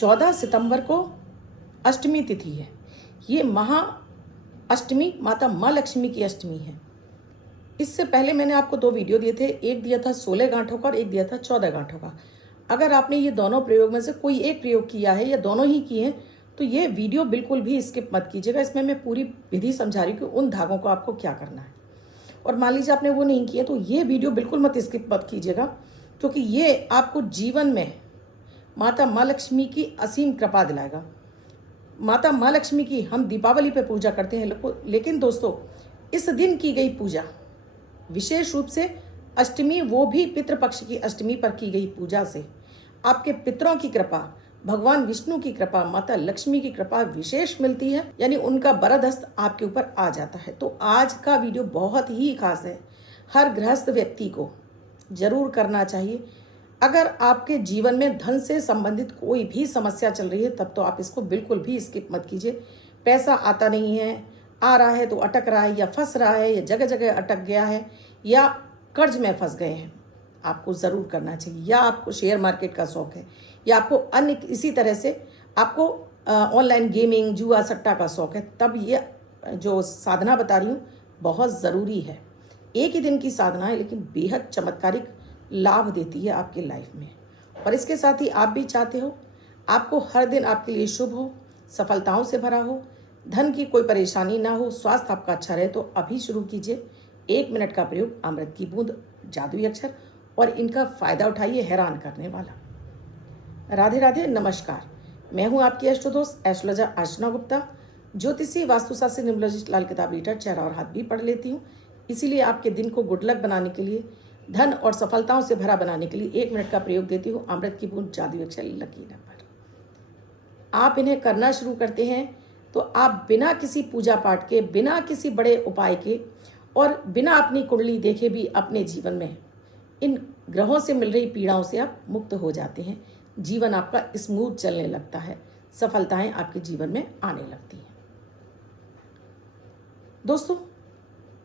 14 सितंबर को अष्टमी तिथि है। ये महा अष्टमी माता माँ लक्ष्मी की अष्टमी है। इससे पहले मैंने आपको 2 वीडियो दिए थे, एक दिया था 16 गांठों का और एक दिया था 14 गांठों का। अगर आपने ये दोनों प्रयोग में से कोई एक प्रयोग किया है या दोनों ही किए हैं तो ये वीडियो बिल्कुल भी स्किप मत कीजिएगा। इसमें मैं पूरी विधि समझा रही हूँ कि उन धागों को आपको क्या करना है। और मान लीजिए आपने वो नहीं किया तो ये वीडियो बिल्कुल मत स्किप मत कीजिएगा, क्योंकि ये आपको जीवन में माता माँ लक्ष्मी की असीम कृपा दिलाएगा। माता माँ लक्ष्मी की हम दीपावली पे पूजा करते हैं, लेकिन दोस्तों इस दिन की गई पूजा विशेष रूप से अष्टमी, वो भी पितृपक्ष की अष्टमी पर की गई पूजा से आपके पितरों की कृपा, भगवान विष्णु की कृपा, माता लक्ष्मी की कृपा विशेष मिलती है, यानी उनका वरद हस्त आपके ऊपर आ जाता है। तो आज का वीडियो बहुत ही खास है, हर गृहस्थ व्यक्ति को जरूर करना चाहिए। अगर आपके जीवन में धन से संबंधित कोई भी समस्या चल रही है तब तो आप इसको बिल्कुल भी स्किप मत कीजिए। पैसा आता नहीं है, आ रहा है तो अटक रहा है, या फंस रहा है, या जगह जगह अटक गया है, या कर्ज में फंस गए हैं, आपको ज़रूर करना चाहिए। या आपको शेयर मार्केट का शौक़ है, या आपको अन्य इसी तरह से आपको ऑनलाइन गेमिंग, जुआ सट्टा का शौक़ है, तब ये जो साधना बता रही हूँ बहुत ज़रूरी है। एक ही दिन की साधना है लेकिन बेहद चमत्कारिक लाभ देती है आपकी लाइफ में। और इसके साथ ही आप भी चाहते हो आपको हर दिन आपके लिए शुभ हो, सफलताओं से भरा हो, धन की कोई परेशानी ना हो, स्वास्थ्य आपका अच्छा रहे, तो अभी शुरू कीजिए 1 मिनट का प्रयोग अमृत की बूंद, जादुई अक्षर, और इनका फ़ायदा उठाइए, हैरान करने वाला। राधे राधे, नमस्कार। मैं हूँ आपकी अष्ट दोस्त एस्ट्रोलॉजर अर्चना गुप्ता, ज्योतिषी, वास्तुशास्त्री, न्यूमरोलॉजिस्ट, लाल किताब रीडर, चेहरा और हाथ भी पढ़ लेती हूँ। इसीलिए आपके दिन को गुड लक बनाने के लिए, धन और सफलताओं से भरा बनाने के लिए 1 मिनट का प्रयोग देती हूँ अमृत की बूंद, जादुई अक्षर, लकी नंबर। आप इन्हें करना शुरू करते हैं तो आप बिना किसी पूजा पाठ के, बिना किसी बड़े उपाय के और बिना अपनी कुंडली देखे भी अपने जीवन में इन ग्रहों से मिल रही पीड़ाओं से आप मुक्त हो जाते हैं। जीवन आपका स्मूथ चलने लगता है, सफलताएं आपके जीवन में आने लगती हैं। दोस्तों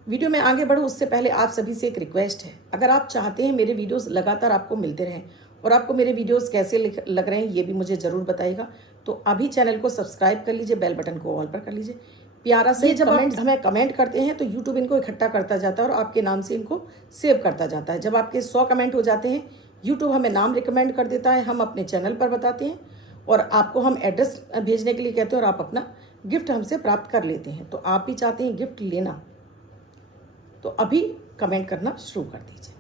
वीडियो में आगे बढ़ूँ उससे पहले आप सभी से एक रिक्वेस्ट है, अगर आप चाहते हैं मेरे वीडियोस लगातार आपको मिलते रहें और आपको मेरे वीडियोस कैसे लग रहे हैं ये भी मुझे ज़रूर बताइएगा, तो अभी चैनल को सब्सक्राइब कर लीजिए, बेल बटन को ऑल पर कर लीजिए। प्यारा से जब आप हमें कमेंट करते हैं तो यूट्यूब इनको इकट्ठा करता जाता है और आपके नाम से इनको सेव करता जाता है। जब आपके 100 कमेंट हो जाते हैं यूट्यूब हमें नाम रिकमेंड कर देता है, हम अपने चैनल पर बताते हैं और आपको हम एड्रेस भेजने के लिए कहते हैं और आप अपना गिफ्ट हमसे प्राप्त कर लेते हैं। तो आप भी चाहते हैं गिफ्ट लेना तो अभी कमेंट करना शुरू कर दीजिए।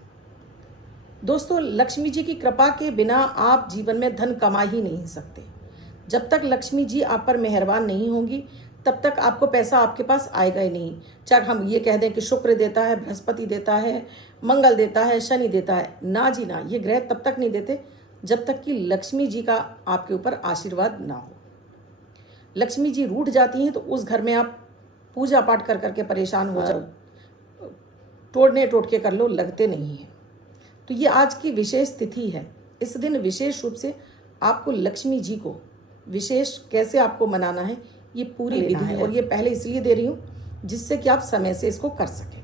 दोस्तों लक्ष्मी जी की कृपा के बिना आप जीवन में धन कमा ही नहीं सकते। जब तक लक्ष्मी जी आप पर मेहरबान नहीं होंगी तब तक आपको पैसा आपके पास आएगा ही नहीं। चाहे हम ये कह दें कि शुक्र देता है, बृहस्पति देता है, मंगल देता है, शनि देता है, ना जी ना, ये ग्रह तब तक नहीं देते जब तक कि लक्ष्मी जी का आपके ऊपर आशीर्वाद ना हो। लक्ष्मी जी रूठ जाती हैं तो उस घर में आप पूजा पाठ कर करके परेशान हो जाओ, तोड़ने टोटके कर लो, लगते नहीं हैं। तो ये आज की विशेष तिथि है। इस दिन विशेष रूप से आपको लक्ष्मी जी को विशेष कैसे आपको मनाना है ये पूरी विधि है, और ये पहले इसलिए दे रही हूँ जिससे कि आप समय से इसको कर सकें।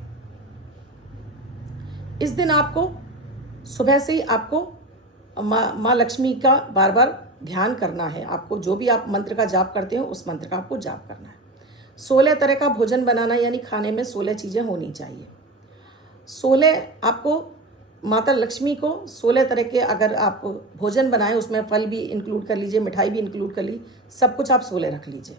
इस दिन आपको सुबह से ही आपको माँ लक्ष्मी का बार बार ध्यान करना है। आपको जो भी आप मंत्र का जाप करते हो उस मंत्र का आपको जाप करना है। 16 तरह का भोजन बनाना, यानी खाने में 16 चीज़ें होनी चाहिए। 16 आपको माता लक्ष्मी को 16 तरह के अगर आप भोजन बनाएं, उसमें फल भी इंक्लूड कर लीजिए, मिठाई भी इंक्लूड कर लीजिए, सब कुछ आप 16 रख लीजिए।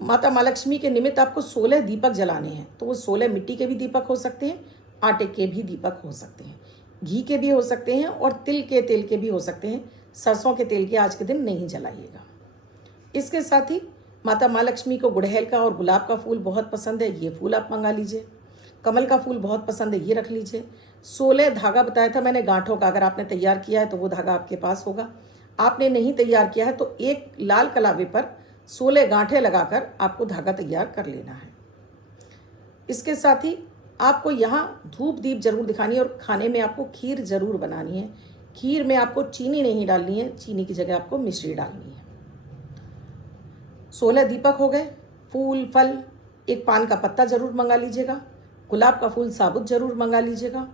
माता माँ लक्ष्मी के निमित्त आपको 16 दीपक जलाने हैं। तो वो 16 मिट्टी के भी दीपक हो सकते हैं, आटे के भी दीपक हो सकते हैं, घी के भी हो सकते हैं और तिल के तेल के भी हो सकते हैं। सरसों के तेल के आज के दिन नहीं जलाइएगा। इसके साथ ही माता माँ लक्ष्मी को गुड़हल का और गुलाब का फूल बहुत पसंद है, ये फूल आप मंगा लीजिए। कमल का फूल बहुत पसंद है, ये रख लीजिए। 16 धागा बताया था मैंने गांठों का, अगर आपने तैयार किया है तो वो धागा आपके पास होगा। आपने नहीं तैयार किया है तो एक लाल कलावे पर 16 गांठें लगाकर आपको धागा तैयार कर लेना है। इसके साथ ही आपको यहाँ धूप दीप जरूर दिखानी है और खाने में आपको खीर जरूर बनानी है। खीर में आपको चीनी नहीं डालनी है, चीनी की जगह आपको मिश्री डालनी है। 16 दीपक हो गए, फूल फल, एक पान का पत्ता जरूर मंगा लीजिएगा, गुलाब का फूल साबुत जरूर मंगा लीजिएगा।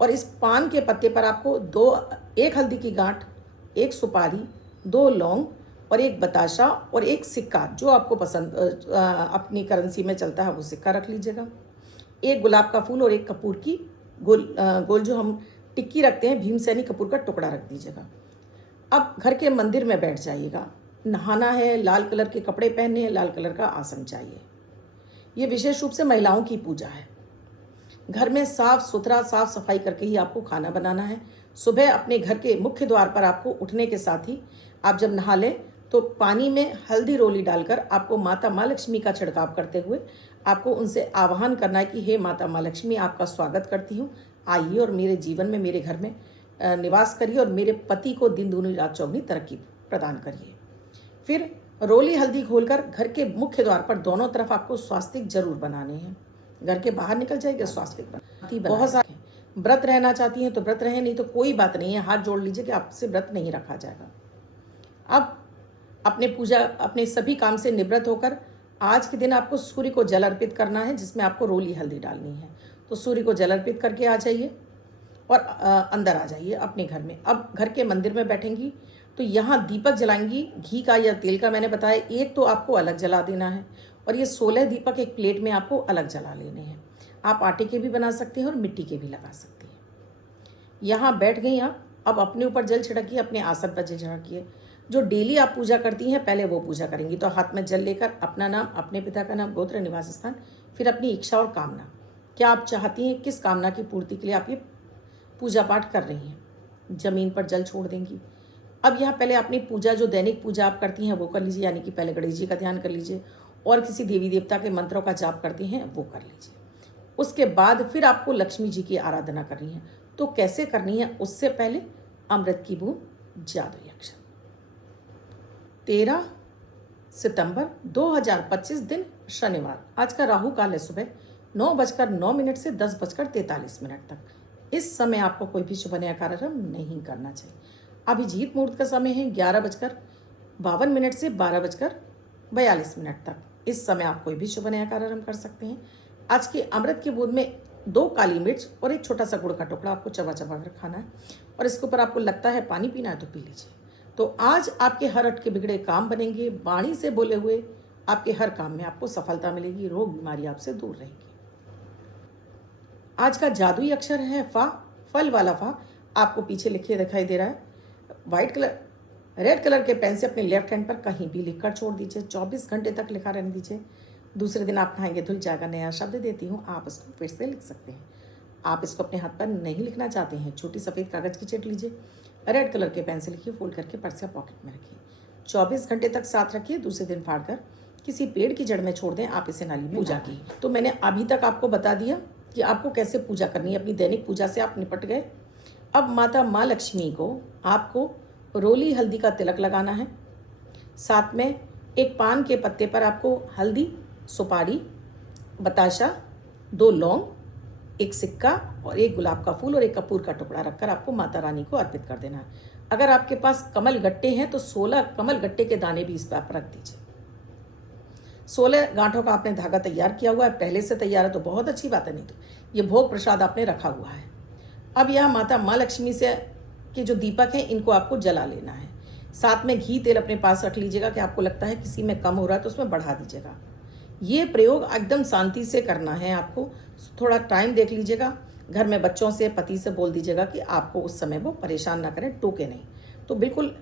और इस पान के पत्ते पर आपको 1 हल्दी की गांठ, 1 सुपारी, 2 लौंग और 1 बताशा और 1 सिक्का, जो आपको पसंद अपनी करेंसी में चलता है वो सिक्का रख लीजिएगा। 1 गुलाब का फूल और 1 कपूर की गोल जो हम टिक्की रखते हैं, भीमसेनी कपूर का टुकड़ा रख दीजिएगा। अब घर के मंदिर में बैठ जाइएगा। नहाना है, लाल कलर के कपड़े पहनने हैं, लाल कलर का आसन चाहिए। ये विशेष रूप से महिलाओं की पूजा है। घर में साफ सुथरा, साफ सफाई करके ही आपको खाना बनाना है। सुबह अपने घर के मुख्य द्वार पर आपको उठने के साथ ही आप जब नहा लें तो पानी में हल्दी रोली डालकर आपको माता माँ लक्ष्मी का छिड़काव करते हुए आपको उनसे आह्वान करना है कि हे माता माँ लक्ष्मी, आपका स्वागत करती हूँ, आइए और मेरे जीवन में, मेरे घर में निवास करिए और मेरे पति को दिन दूनी रात चौगुनी तरक्की प्रदान करिए। फिर रोली हल्दी घोलकर घर के मुख्य द्वार पर दोनों तरफ आपको स्वास्तिक जरूर बनाने हैं। घर के बाहर निकल जाएगा स्वास्तिक बनाती बहुत सारे। व्रत रहना चाहती हैं तो व्रत रहें, नहीं तो कोई बात नहीं है, हाथ जोड़ लीजिए कि आपसे व्रत नहीं रखा जाएगा। अब अपने सभी काम से निवृत्त होकर आज के दिन आपको सूर्य को जल अर्पित करना है, जिसमें आपको रोली हल्दी डालनी है। तो सूर्य को जल अर्पित करके आ जाइए और अंदर आ जाइए अपने घर में। अब घर के मंदिर में बैठेंगी तो यहाँ दीपक जलाएंगी, घी का या तेल का मैंने बताया। एक तो आपको अलग जला देना है और ये 16 दीपक एक प्लेट में आपको अलग जला लेने हैं। आप आटे के भी बना सकते हैं और मिट्टी के भी लगा सकते हैं। यहाँ बैठ गई आप। अब अपने ऊपर जल छिड़किए, अपने आसन पर जल छिड़किए। जो डेली आप पूजा करती हैं पहले वो पूजा करेंगी। तो हाथ में जल लेकर अपना नाम, अपने पिता का नाम, गोत्र, निवास स्थान, फिर अपनी इच्छा और कामना, क्या आप चाहती हैं, किस कामना की पूर्ति के लिए आप ये पूजा पाठ कर रही हैं, जमीन पर जल छोड़ देंगी। अब यहाँ पहले अपनी पूजा, जो दैनिक पूजा आप करती हैं वो कर लीजिए, यानी कि पहले गणेश जी का ध्यान कर लीजिए और किसी देवी देवता के मंत्रों का जाप करती हैं वो कर लीजिए। उसके बाद फिर आपको लक्ष्मी जी की आराधना करनी है। तो कैसे करनी है, उससे पहले अमृत की बूंद जादुई अक्षर। 13 सितंबर 2025 दिन शनिवार। आज का राहु काल है सुबह 9:09 से 10:43 तक। इस समय आपको कोई भी शुभ नया कार्यक्रम नहीं करना चाहिए। अभिजीत मुहूर्त का समय है 11:52 से 12:42 तक। इस समय आप कोई भी शुभ नया कार्यक्रम कर सकते हैं। आज की अमृत की बूंद में 2 काली मिर्च और 1 छोटा सा गुड़ का टुकड़ा आपको चबा चबा कर खाना है और इसके ऊपर आपको लगता है पानी पीना है तो पी लीजिए। तो आज आपके हर अटके बिगड़े काम बनेंगे। वाणी से बोले हुए आपके हर काम में आपको सफलता मिलेगी। रोग बीमारी आपसे दूर रहेगी। आज का जादुई अक्षर है फा। फल वाला फा आपको पीछे लिखे दिखाई दे रहा है। रेड कलर के पेन से अपने लेफ्ट हैंड पर कहीं भी लिखकर छोड़ दीजिए। 24 घंटे तक लिखा रहने दीजिए। दूसरे दिन आप नहाएंगे धुल जाएगा। नया शब्द देती हूँ, आप इसको फिर से लिख सकते हैं। आप इसको अपने हाथ पर नहीं लिखना चाहते हैं, छोटी सफ़ेद कागज़ की चीट लीजिए, रेड कलर के पेन से लिखिए, फोल्ड करके पर्स या पॉकेट में रखिए। 24 घंटे तक साथ रखिए। दूसरे दिन फाड़कर किसी पेड़ की जड़ में छोड़ दें। आप इसे नाली में पूजा की। तो मैंने अभी तक आपको बता दिया कि आपको कैसे पूजा करनी है। अपनी दैनिक पूजा से आप निपट गए। अब माता माँ लक्ष्मी को आपको रोली हल्दी का तिलक लगाना है। साथ में एक पान के पत्ते पर आपको हल्दी, सुपारी, बताशा, 2 लौंग, 1 सिक्का और 1 गुलाब का फूल और 1 कपूर का टुकड़ा रखकर आपको माता रानी को अर्पित कर देना है। अगर आपके पास कमल गट्टे हैं तो 16 कमल गट्टे के दाने भी इस पर आप रख दीजिए। 16 गांठों का आपने धागा तैयार किया हुआ है, पहले से तैयार है तो बहुत अच्छी बात है, नहीं तो ये भोग प्रसाद आपने रखा हुआ है। अब यह माता माँ लक्ष्मी से के जो दीपक हैं इनको आपको जला लेना है। साथ में घी तेल अपने पास रख लीजिएगा कि आपको लगता है किसी में कम हो रहा है तो उसमें बढ़ा दीजिएगा। ये प्रयोग एकदम शांति से करना है आपको। थोड़ा टाइम देख लीजिएगा। घर में बच्चों से, पति से बोल दीजिएगा कि आपको उस समय वो परेशान ना करें, टोके नहीं। तो बिल्कुल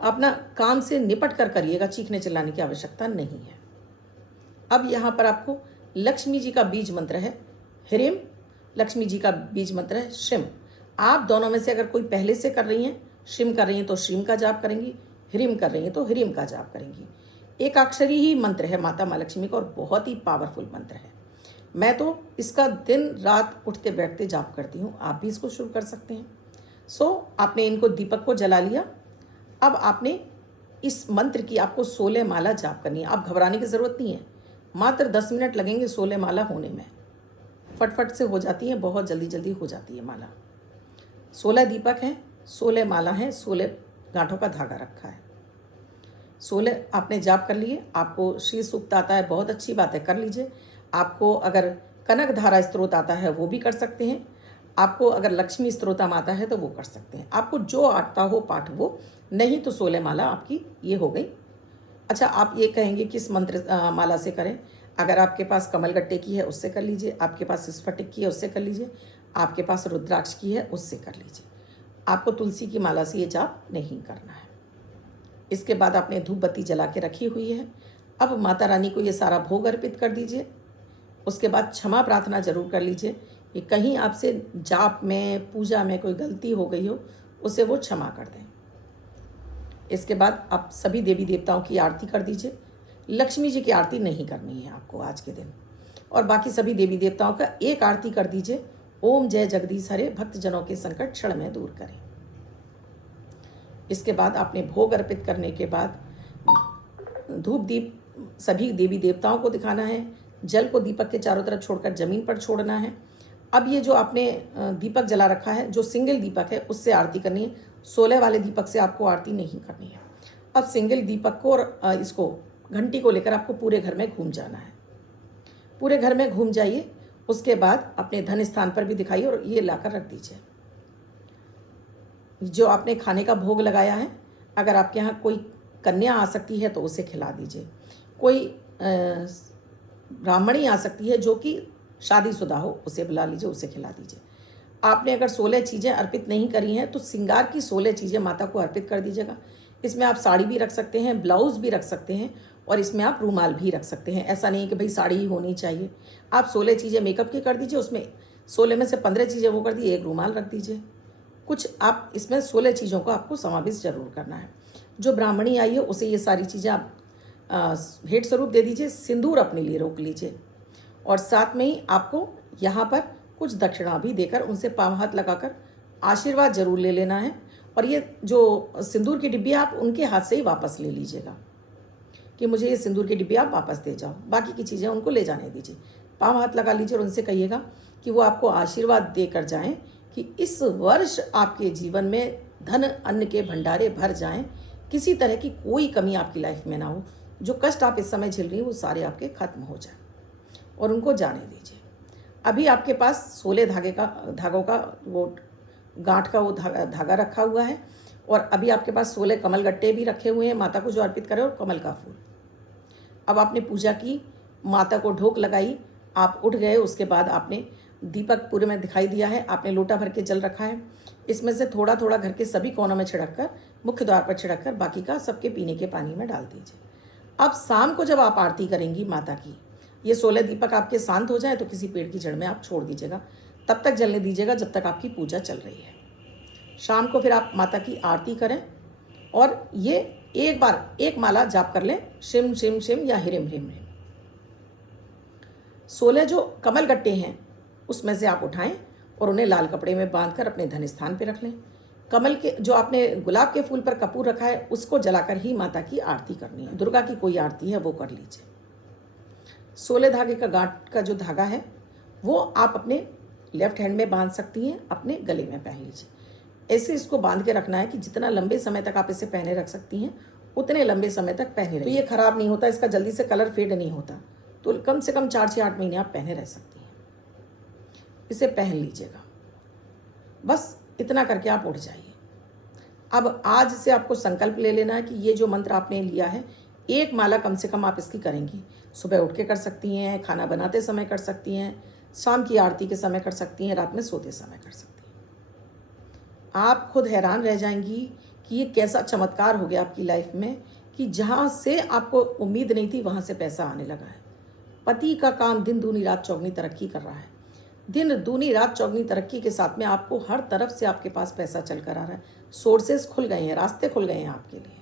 अपना काम से निपट कर करिएगा, चीखने चिल्लाने की आवश्यकता नहीं है। अब यहाँ पर आपको लक्ष्मी जी का बीज मंत्र है ह्रीम, लक्ष्मी जी का बीज मंत्र है श्रीम। आप दोनों में से अगर कोई पहले से कर रही हैं, श्रीम कर रही हैं तो श्रीम का जाप करेंगी, ह्रीम कर रही हैं तो ह्रीम का जाप करेंगी। एक अक्षरी ही मंत्र है माता माँ लक्ष्मी का और बहुत ही पावरफुल मंत्र है। मैं तो इसका दिन रात उठते बैठते जाप करती हूँ, आप भी इसको शुरू कर सकते हैं। आपने इनको दीपक को जला लिया। अब आपने इस मंत्र की आपको 16 माला जाप करनी है। आप घबराने की ज़रूरत नहीं है, मात्र 10 मिनट लगेंगे 16 माला होने में। फटफट से हो जाती है, बहुत जल्दी जल्दी हो जाती है माला। 16 दीपक हैं, 16 माला हैं, 16 गांठों का धागा रखा है। 16 आपने जाप कर लिए। आपको श्री सूक्त आता है, बहुत अच्छी बात है, कर लीजिए। आपको अगर कनक धारा स्त्रोत आता है वो भी कर सकते हैं। आपको अगर लक्ष्मी स्तोत्रम आता है तो वो कर सकते हैं। आपको जो आता हो पाठ वो, नहीं तो 16 माला आपकी ये हो गई। अच्छा, आप ये कहेंगे किस मंत्र माला से करें? अगर आपके पास कमलगट्टे की है उससे कर लीजिए, आपके पास स्फटिक की है उससे कर लीजिए, आपके पास रुद्राक्ष की है उससे कर लीजिए। आपको तुलसी की माला से ये जाप नहीं करना है। इसके बाद आपने धूप बत्ती जला के रखी हुई है। अब माता रानी को ये सारा भोग अर्पित कर दीजिए। उसके बाद क्षमा प्रार्थना जरूर कर लीजिए कि कहीं आपसे जाप में, पूजा में कोई गलती हो गई हो, उसे वो क्षमा कर दें। इसके बाद आप सभी देवी देवताओं की आरती कर दीजिए। लक्ष्मी जी की आरती नहीं करनी है आपको आज के दिन, और बाकी सभी देवी देवताओं का एक आरती कर दीजिए। ओम जय जगदीश हरे, भक्तजनों के संकट क्षण में दूर करें। इसके बाद आपने भोग अर्पित करने के बाद धूप दीप सभी देवी देवताओं को दिखाना है। जल को दीपक के चारों तरफ छोड़कर जमीन पर छोड़ना है। अब ये जो आपने दीपक जला रखा है, जो सिंगल दीपक है, उससे आरती करनी है। 16 वाले दीपक से आपको आरती नहीं करनी है। अब सिंगल दीपक को और इसको घंटी को लेकर आपको पूरे घर में घूम जाना है। पूरे घर में घूम जाइए। उसके बाद अपने धन स्थान पर भी दिखाइए और ये लाकर रख दीजिए। जो आपने खाने का भोग लगाया है, अगर आपके यहाँ कोई कन्या आ सकती है तो उसे खिला दीजिए। कोई ब्राह्मणी आ सकती है जो कि शादीशुदा हो, उसे बुला लीजिए, उसे खिला दीजिए। आपने अगर 16 चीज़ें अर्पित नहीं करी हैं तो श्रृंगार की 16 चीज़ें माता को अर्पित कर दीजिएगा। इसमें आप साड़ी भी रख सकते हैं, ब्लाउज़ भी रख सकते हैं, और इसमें आप रूमाल भी रख सकते हैं। ऐसा नहीं कि भाई साड़ी ही होनी चाहिए। आप 16 चीज़ें मेकअप की कर दीजिए, उसमें 16 में से 15 चीज़ें वो कर दी, एक रूमाल रख दीजिए। कुछ आप इसमें 16 चीज़ों को आपको समावेश जरूर करना है। जो ब्राह्मणी आई है उसे ये सारी चीज़ें आप भेंट स्वरूप दे दीजिए। सिंदूर अपने लिए रोक लीजिए, और साथ में ही आपको यहाँ पर कुछ दक्षिणा भी देकर उनसे पाँव हाथ लगाकर आशीर्वाद जरूर ले लेना है। और ये जो सिंदूर की डिब्बी आप उनके हाथ से ही वापस ले लीजिएगा कि मुझे ये सिंदूर की डिब्बी आप वापस दे जाओ, बाकी की चीज़ें उनको ले जाने दीजिए। पाँव हाथ लगा लीजिए और उनसे कहिएगा कि वो आपको आशीर्वाद देकर जाएं कि इस वर्ष आपके जीवन में धन अन्न के भंडारे भर जाएं, किसी तरह की कोई कमी आपकी लाइफ में ना हो। जो कष्ट आप इस समय झेल रही हैं वो सारे आपके खत्म हो जाए, और उनको जाने दीजिए। अभी आपके पास 16 धागों का वो गांठ का वो धागा रखा हुआ है, और अभी आपके पास 16 कमल गट्टे भी रखे हुए हैं माता को जो अर्पित करें, और कमल का फूल। अब आपने पूजा की, माता को ढोक लगाई, आप उठ गए। उसके बाद आपने दीपक पूरे में दिखाई दिया है, आपने लोटा भर के जल रखा है। इसमें से थोड़ा थोड़ा घर के सभी कोनों में छिड़क कर, मुख्य द्वार पर छिड़क कर, बाकी का सबके पीने के पानी में डाल दीजिए। अब शाम को जब आप आरती करेंगी माता की, ये 16 दीपक आपके शांत हो जाए तो किसी पेड़ की जड़ में आप छोड़ दीजिएगा। तब तक जलने दीजिएगा जब तक आपकी पूजा चल रही है। शाम को फिर आप माता की आरती करें, और ये एक बार एक माला जाप कर लें, शिम शिम शिम या हिरिम हिम हिम। 16 जो कमल गट्टे हैं उसमें से आप उठाएं और उन्हें लाल कपड़े में बांधकर अपने धन स्थान पर रख लें। कमल के जो आपने गुलाब के फूल पर कपूर रखा है उसको जलाकर ही माता की आरती करनी है। दुर्गा की कोई आरती है वो कर लीजिए। 16 धागे का गांठ का जो धागा है वो आप अपने लेफ्ट हैंड में बांध सकती हैं, अपने गले में पहन लीजिए। ऐसे इसको बांध के रखना है कि जितना लंबे समय तक आप इसे पहने रख सकती हैं उतने लंबे समय तक पहने रखें। तो ये खराब नहीं होता, इसका जल्दी से कलर फेड नहीं होता, तो कम से कम 4 से 8 महीने आप पहने रह सकती हैं। इसे पहन लीजिएगा। बस इतना करके आप उठ जाइए। अब आज से आपको संकल्प ले लेना है कि ये जो मंत्र आपने लिया है, एक माला कम से कम आप इसकी करेंगी। सुबह उठ के कर सकती हैं, खाना बनाते समय कर सकती हैं, शाम की आरती के समय कर सकती हैं, रात में सोते समय कर सकती हैं। आप खुद हैरान रह जाएंगी कि ये कैसा चमत्कार हो गया आपकी लाइफ में कि जहाँ से आपको उम्मीद नहीं थी वहाँ से पैसा आने लगा है। पति का काम दिन दूनी रात चौगनी तरक्की कर रहा है। दिन दूनी रात चौगनी तरक्की के साथ में आपको हर तरफ से आपके पास पैसा चल कर आ रहा है। सोर्सेस खुल गए हैं, रास्ते खुल गए हैं आपके लिए।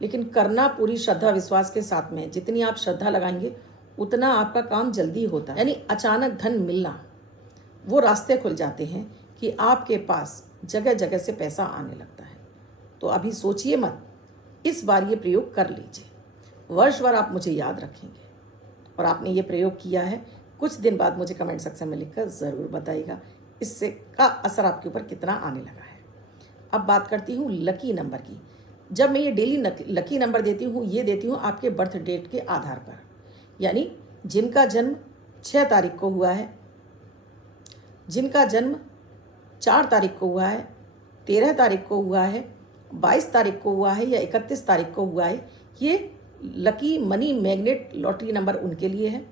लेकिन करना पूरी श्रद्धा विश्वास के साथ में। जितनी आप श्रद्धा लगाएंगे उतना आपका काम जल्दी होता है। यानी अचानक धन मिलना, वो रास्ते खुल जाते हैं कि आपके पास जगह जगह से पैसा आने लगता है। तो अभी सोचिए मत, इस बार ये प्रयोग कर लीजिए। वर्ष भर आप मुझे याद रखेंगे, और आपने ये प्रयोग किया है, कुछ दिन बाद मुझे कमेंट सेक्शन में लिखकर ज़रूर बताइएगा इससे का असर आपके ऊपर कितना आने लगा है। अब बात करती हूँ लकी नंबर की। जब मैं ये डेली लकी नंबर देती हूँ, ये देती हूँ आपके बर्थ डेट के आधार पर। यानी जिनका जन्म 6 तारीख को हुआ है, जिनका जन्म 4 तारीख को हुआ है, 13 तारीख को हुआ है, 22 तारीख को हुआ है या 31 तारीख को हुआ है, ये lucky money magnet lottery number उनके लिए है।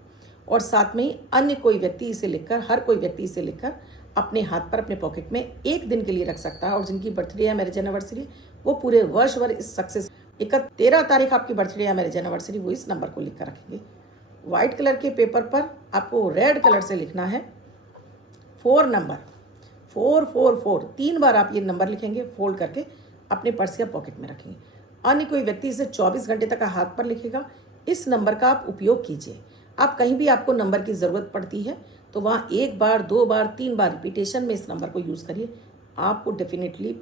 और साथ में ही अन्य कोई व्यक्ति इसे लिखकर, हर कोई व्यक्ति इसे लिखकर अपने हाथ पर, अपने पॉकेट में एक दिन के लिए रख सकता है। और जिनकी बर्थडे है, मैरिज एनिवर्सरी, वो पूरे वर्ष भर इस सक्सेस 13 तारीख आपकी बर्थडे या मैरिज एनिवर्सरी, वो इस नंबर को लिख कर रखेंगे। वाइट कलर के पेपर पर आपको रेड कलर से लिखना है 4 नंबर, 444, 3 बार आप ये नंबर लिखेंगे, फोल्ड करके अपने पर्स या पॉकेट में रखेंगे। अन्य कोई व्यक्ति इसे 24 घंटे तक हाथ पर लिखेगा। इस नंबर का आप उपयोग कीजिए। आप कहीं भी आपको नंबर की ज़रूरत पड़ती है तो वहाँ 1 बार, 2 बार, 3 बार रिपीटेशन में इस नंबर को यूज़ करिए। आपको डेफिनेटली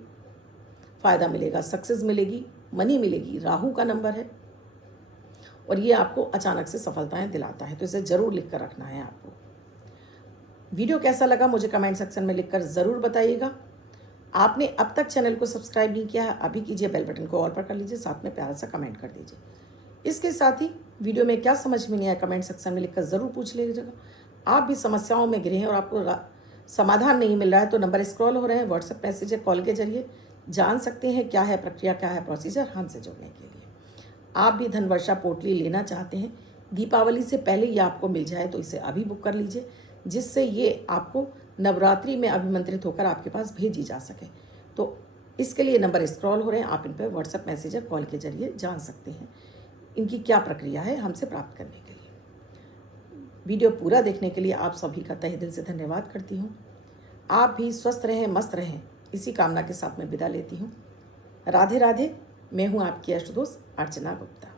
फ़ायदा मिलेगा, सक्सेस मिलेगी, मनी मिलेगी। राहु का नंबर है और ये आपको अचानक से सफलताएं दिलाता है, तो इसे ज़रूर लिख कर रखना है आपको। वीडियो कैसा लगा मुझे कमेंट सेक्शन में लिखकर ज़रूर बताइएगा। आपने अब तक चैनल को सब्सक्राइब नहीं किया है, अभी कीजिए, बेल बटन को ऑल पर कर लीजिए, साथ में प्यारा सा कमेंट कर दीजिए। इसके साथ ही वीडियो में क्या समझ में नहीं आया कमेंट सेक्शन में लिखकर ज़रूर पूछ लीजिएगा। आप भी समस्याओं में घिरे हैं और आपको समाधान नहीं मिल रहा है तो नंबर स्क्रॉल हो रहे हैं, व्हाट्सएप मैसेज या कॉल के जरिए जान सकते हैं क्या है प्रक्रिया, क्या है प्रोसीजर हमसे जुड़ने के लिए। आप भी धन वर्षा पोटली लेना चाहते हैं, दीपावली से पहले ये आपको मिल जाए तो इसे अभी बुक कर लीजिए, जिससे ये आपको नवरात्रि में अभिमंत्रित होकर आपके पास भेजी जा सके। तो इसके लिए नंबर स्क्रॉल हो रहे हैं, आप इन पर व्हाट्सएप मैसेज या कॉल के जरिए जान सकते हैं इनकी क्या प्रक्रिया है हमसे प्राप्त करने के लिए। वीडियो पूरा देखने के लिए आप सभी का तहे दिल से धन्यवाद करती हूँ। आप भी स्वस्थ रहें, मस्त रहें, इसी कामना के साथ मैं विदा लेती हूँ। राधे राधे। मैं हूँ आपकी अष्टदोष अर्चना गुप्ता।